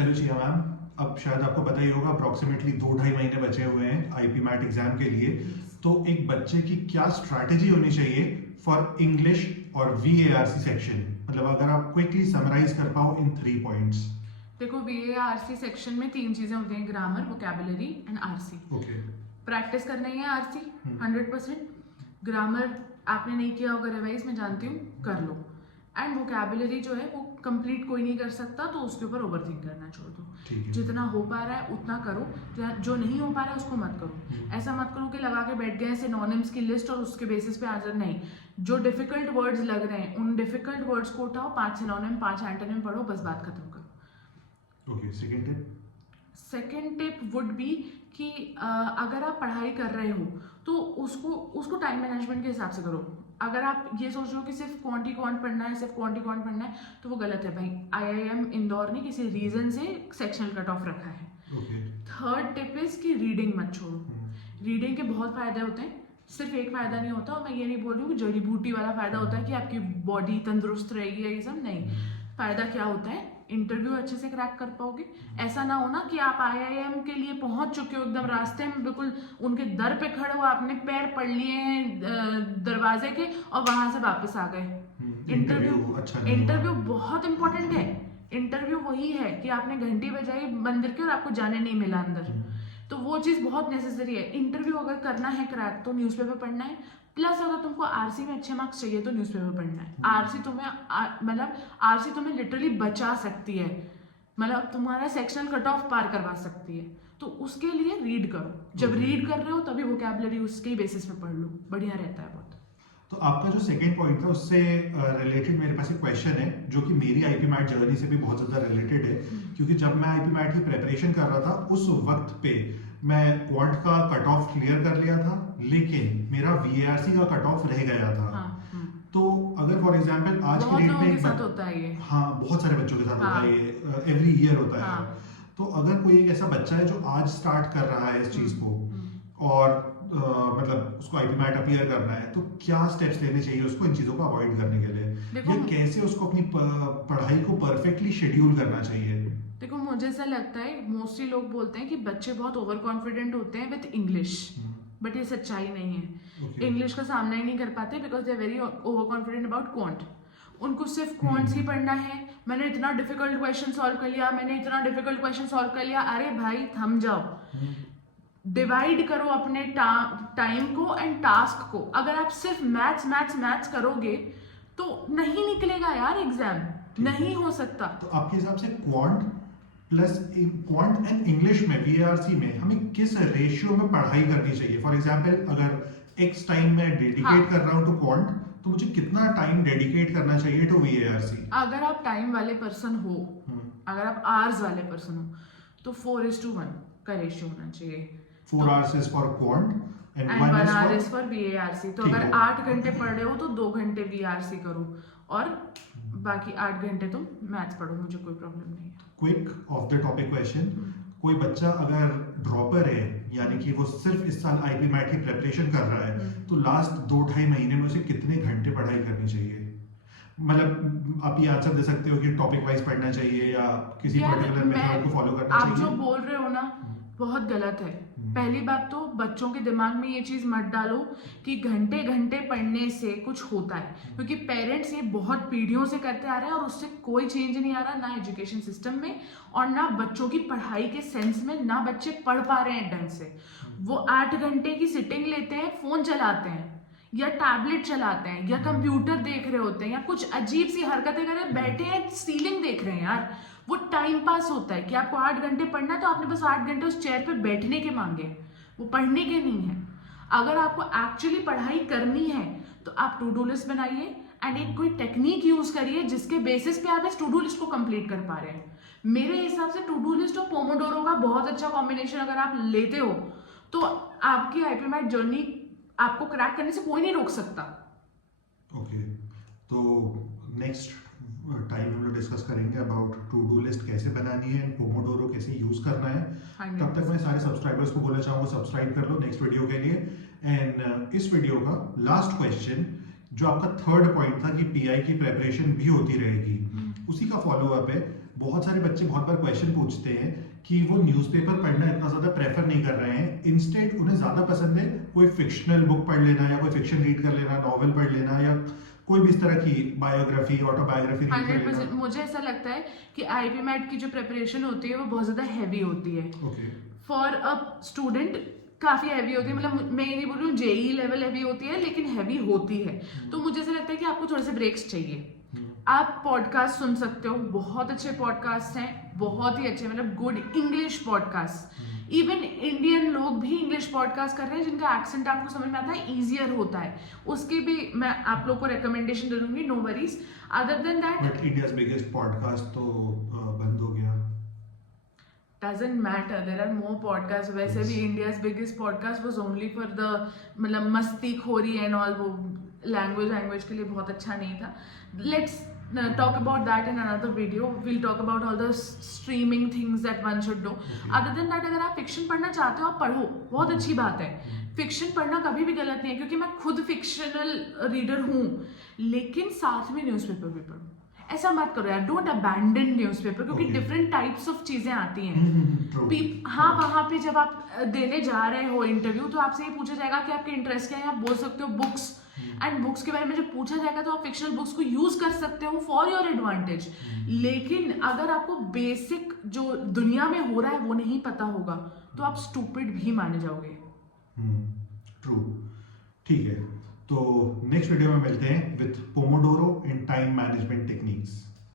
Hello जिया ma'am. अब शायद आपको पता ही होगा अप्रॉक्सीमेटली 2-2.5 महीने बचे हुए हैं आईपी मैट एग्जाम के लिए। तो एक बच्चे की क्या स्ट्रैटेजी होनी चाहिए फॉर इंग्लिश और वीएआरसी सेक्शन, मतलब अगर आप क्विकली समराइज कर पाओ इन 3 पॉइंट्स। देखो VARC सेक्शन में 3 चीजें होती हैं, grammar, vocabulary and RC. Okay. Practice करना ही है आरसी 100%। ग्रामर आपने नहीं किया होगा रिवाइज, मैं जानती हूँ, कर लो। एंड वोकैबुलरी जो है वो कंप्लीट कोई नहीं कर सकता, तो उसके ऊपर ओवरथिंक करना छोड़ दो। ठीक है। जितना हो पा रहा है उतना करो, जो नहीं हो पा रहा है उसको मत करो। ऐसा मत करो कि लगा के बैठ गए सिनोनिम्स की लिस्ट और उसके बेसिस पे आंसर। नहीं, जो डिफिकल्ट वर्ड्स लग रहे हैं उन डिफिकल्ट वर्ड्स को उठाओ, 5 सिनोनिम 5 एंटोनिम पढ़ो, बस बात खत्म करो। Okay, second tip. Second tip would be कि अगर आप पढ़ाई कर रहे हो तो उसको टाइम मैनेजमेंट के हिसाब से करो। अगर आप ये सोच रहे हो कि सिर्फ क्वांट पढ़ना है, सिर्फ क्वांट पढ़ना है, तो वो गलत है भाई। IIM इंदौर ने किसी रीजन से सेक्शनल कट ऑफ रखा है। थर्ड टिप इज कि रीडिंग मत छोड़ो। रीडिंग के बहुत फायदे होते हैं, सिर्फ एक फायदा नहीं होता। और मैं ये नहीं बोल रही हूँ कि जड़ी बूटी वाला फायदा होता है कि आपकी बॉडी तंदुरुस्त रहेगी, ये सब नहीं। फायदा क्या होता है, इंटरव्यू अच्छे से क्रैक कर पाओगे। ऐसा ना हो ना कि आप IIM के लिए पहुंच चुके हो, एकदम रास्ते में बिल्कुल उनके दर पे खड़े हो, आपने पैर पढ़ लिए हैं दरवाजे के और वहां से वापस आ गए। इंटरव्यू बहुत इंपॉर्टेंट है। इंटरव्यू वही है कि आपने घंटी बजाई मंदिर के और आपको जाने नहीं मिला अंदर, तो वो चीज बहुत नेसेसरी है। इंटरव्यू अगर करना है क्रैक तो न्यूज़पेपर पढ़ना है, प्लस अगर तुमको आरसी में अच्छे मार्क्स चाहिए तो न्यूज़पेपर पढ़ना है। आरसी तुम्हें लिटरली बचा सकती है, मतलब तुम्हारा सेक्शनल कट ऑफ पार करवा सकती है। तो उसके लिए रीड करो। जब रीड कर रहे हो तभी वोकैबुलरी उसके बेसिस पे पढ़ लो, बढ़िया रहता है बहुत। तो आपका जो सेकंड पॉइंट था उससे रिलेटेड मेरे पास एक क्वेश्चन है जो कि मेरी आईपी मैट जर्नी से भी बहुत ज़्यादा रिलेटेड है। क्योंकि जब मैं आईपी मैट की प्रेपरेशन कर रहा था उस वक्त पे मैं क्वांट का कट ऑफ क्लियर कर लिया था, लेकिन मेरा वीएआरसी का कट ऑफ रह गया था। तो अगर फॉर एग्जांपल आज की डेट में साथ होता है ये, हाँ बहुत सारे बच्चों के साथ होता है ये, एवरी ईयर होता है। तो अगर कोई एक ऐसा बच्चा है जो आज स्टार्ट कर रहा है इस चीज को और मतलब उसको आईपी मैट अपीयर करना है, तो क्या स्टेप्स लेने चाहिए उसको इन चीजों को अवॉइड करने के लिए, या कैसे उसको अपनी पढ़ाई को परफेक्टली शेड्यूल करना चाहिए? देखो मुझे ऐसा लगता है, मोस्टली लोग बोलते हैं कि बच्चे बहुत ओवर कॉन्फिडेंट होते हैं विद इंग्लिश, बट ये सच्चाई नहीं है। इंग्लिश का सामना ही नहीं कर पाते because they are very over confident about quant. उनको सिर्फ क्वांट्स ही पढ़ना है। मैंने इतना डिफिकल्ट क्वेश्चन सॉल्व कर लिया, मैंने इतना डिफिकल्ट क्वेश्चन सॉल्व कर लिया। अरे भाई थम जाओ, डिवाइड करो अपने टाइम को एंड टास्क को। अगर आप सिर्फ मैथ्स करोगे तो नहीं निकलेगा यार एग्जाम, नहीं हो सकता। तो आपके हिसाब से क्वांट एंड इंग्लिश में वीएआरसी में हमें किस रेशियो में पढ़ाई करनी चाहिए? फॉर एग्जांपल अगर एक्स टाइम में डेडिकेट कर रहा हूं टू क्वांट, तो मुझे कितना टाइम डेडिकेट करना चाहिए टू वीएआरसी? अगर आप टाइम वाले पर्सन हो, अगर आप आवर्स वाले पर्सन हो, तो 4:1 का रेशियो होना चाहिए। 4 hours is for quant and 1 hour is for VARC। तो अगर 8 घंटे पढ़ रहे हो तो 2 घंटे VARC करो और बाकी 8 घंटे तुम मैथ्स पढ़ो, मुझे कोई प्रॉब्लम नहीं है। Quick of the topic question, कोई बच्चा अगर ड्रॉपर है, यानी कि वो सिर्फ इस साल आईपी मैट की प्रिपरेशन कर रहा है, तो लास्ट 2-2.5 महीने में उसे कितने घंटे पढ़ाई करनी चाहिए? मतलब आप ये आंसर दे सकते हो कि टॉपिक वाइज पढ़ना चाहिए या किसी पर्टिकुलर मेथड को फॉलो करना चाहिए? आप जो बोल रहे हो ना बहुत गलत है। पहली बात तो बच्चों के दिमाग में ये चीज मत डालो कि घंटे घंटे पढ़ने से कुछ होता है, क्योंकि पेरेंट्स ये बहुत पीढ़ियों से करते आ रहे हैं और उससे कोई चेंज नहीं आ रहा, ना एजुकेशन सिस्टम में और ना बच्चों की पढ़ाई के सेंस में, ना बच्चे पढ़ पा रहे हैं ढंग से। वो 8 घंटे की सिटिंग लेते हैं, फोन चलाते हैं या टैबलेट चलाते हैं या कंप्यूटर देख रहे होते हैं या कुछ अजीब सी हरकतें कर रहे, बैठे हैं सीलिंग देख रहे हैं यार। वो टाइम पास होता है कि आपको 8 घंटे पढ़ना है तो आपने बस 8 घंटे उस चेयर पे बैठने के मांगे, वो पढ़ने के नहीं है। अगर आपको एक्चुअली पढ़ाई करनी है तो आप टू डू लिस्ट बनाइए एंड एक कोई टेक्निक यूज करिए जिसके बेसिस पे आप इस टू डू लिस्ट को कंप्लीट कर पा रहे हैं। मेरे हिसाब से टू डू लिस्ट और पोमोडोरो का बहुत अच्छा कॉम्बिनेशन अगर आप लेते हो तो आपकी आईपी मैट जर्नी आपको क्रैक करने से कोई नहीं रोक सकता। ओके, तो नेक्स्ट टाइम हम लोग डिस्कस करेंगे अबाउट टू डू लिस्ट कैसे बनानी है, पोमोडोरो कैसे यूज करना है। तब तक मैं सारे सब्सक्राइबर्स को बोलना चाहूँगा सब्सक्राइब कर लो नेक्स्ट वीडियो के लिए। एंड इस वीडियो का लास्ट क्वेश्चन जो आपका थर्ड पॉइंट था कि पीआई की प्रेपरेशन भी होती रहेगी, उसी का फॉलो अप है। बहुत सारे बच्चे बहुत बार क्वेश्चन पूछते हैं कि वो न्यूज़पेपर पढ़ना इतना ज़्यादा प्रेफर नहीं कर रहे हैं, इंस्टेड उन्हें ज़्यादा पसंद है कोई फिक्शनल बुक पढ़ लेना या कोई फिक्शन रीड कर लेना, नॉवल पढ़ लेना या कोई भी इस तरह की बायोग्राफी, ऑटोबायोग्राफी रीड कर 100% लेना। मुझे ऐसा लगता है कि आईपी मैट की जो प्रिपरेशन होती है वो बहुत ज़्यादा हैवी होती है ओके। फॉर अ स्टूडेंट, काफ़ी हैवी होती है। मतलब मैं ये नहीं बोल रही हूँ जेई लेवल हैवी होती है, लेकिन हैवी होती है। तो मुझे ऐसा लगता है कि आपको थोड़े से ब्रेक्स चाहिए। आप पॉडकास्ट सुन सकते हो, बहुत अच्छे पॉडकास्ट हैं, बहुत ही अच्छे, मतलब good English podcast. Even Indian लोग भी इंग्लिश पॉडकास्ट कर रहे हैं जिनका एक्सेंट आपको समझ में आता है, ईजियर होता है। उसके भी मैं आप लोग को रिकमेंडेशन दे दूंगी, no worries. Other than that, but India's biggest podcast तो बंद हो गया। doesn't matter, there are more podcasts। वैसे भी India's biggest podcast was only for the मतलब मस्ती खोरी एंड ऑल, वो लैंग्वेज के लिए बहुत अच्छा नहीं था। Let's talk about that in another video। We'll talk about all the streaming things that one should do। Other than that, अगर आप फिक्शन पढ़ना चाहते हो आप पढ़ो, बहुत अच्छी बात है। फिक्शन पढ़ना कभी भी गलत नहीं है, क्योंकि मैं खुद फिक्शनल रीडर हूँ, लेकिन साथ में न्यूज़पेपर भी पढ़ो। ऐसा मत करो यार, डोंट अबैंडन न्यूज़पेपर, क्योंकि Okay. डिफरेंट टाइप्स ऑफ चीजें आती हैं। हाँ, वहाँ पे जब आप देने जा रहे हो इंटरव्यू, तो आपसे ये पूछा जाएगा कि आपके इंटरेस्ट क्या है। आप बोल सकते हो बुक्स, एंड बुक्स के बारे में जब पूछा जाएगा तो आप फिक्शनल बुक्स को यूज कर सकते हो फॉर योर एडवांटेज। लेकिन अगर आपको बेसिक जो दुनिया में हो रहा है वो नहीं पता होगा, तो आप स्टूपिड भी माने जाओगे। ट्रू। ठीक है, तो नेक्स्ट वीडियो में मिलते हैं with Pomodoro and time management techniques.